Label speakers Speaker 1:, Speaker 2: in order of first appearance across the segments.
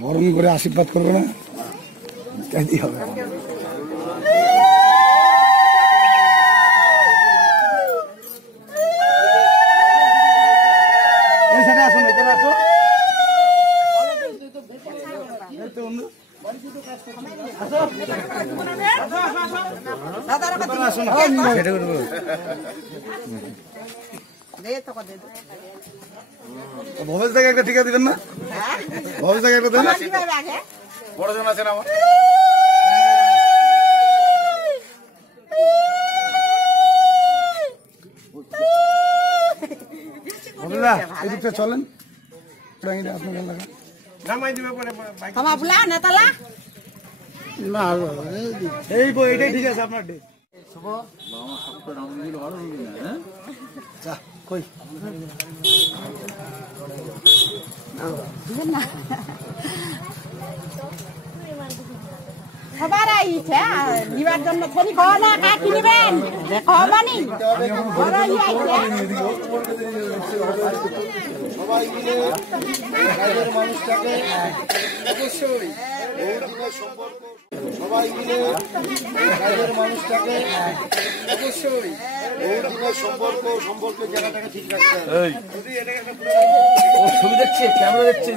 Speaker 1: গরম করে আশীর্বাদ করবে না? তাই হবে। এই সাইডে আসুন ভবেশ থেকে একটা টিকা দিবেন না? ভবেশ থেকে একটা দেন
Speaker 2: বড় জন আছেন আমার
Speaker 1: চলেন। আপনার লাগা
Speaker 2: নামাই দিবে পরে বাইক
Speaker 3: Tama pula, Natala.
Speaker 1: না এই বই এটাই ঠিক আছে আপনার ডে যা কই
Speaker 3: সবার আইছে নিবার জন্য ছবি খাওয়া না কা কিনবেন
Speaker 4: সবাই মিলে মানুষটাকে অবশ্যই সম্পর্ক সবাই মিলে কাজের মানুষটাকে অবশ্যই বহুদিনের সম্পর্ক সম্পর্কের জায়গাটাকে ঠিক রাখতে হবে
Speaker 2: ছবি দেখছে ক্যামেরা দেখছে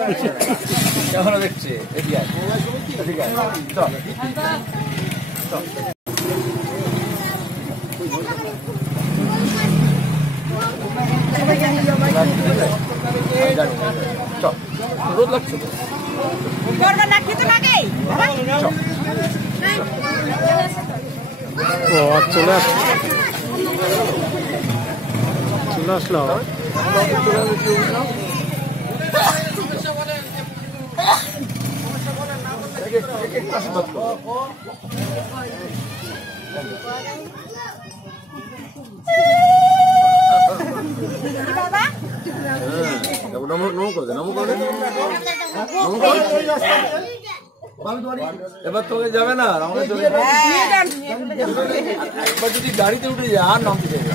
Speaker 2: আসছে। ক্যামেরা দেখছে এদিকে আয়। এদিকে আয়। চল। চল রোদ লাগছে
Speaker 1: ও চলে। আস চলে আসলো
Speaker 3: বাবা
Speaker 2: নমো নমো করে দে নমো করে দে। নমো করে এবার তোকে যাবে না আমাকে চলে যাবে এবার যদি গাড়িতে উঠে যায় আর নামতে চাইবে।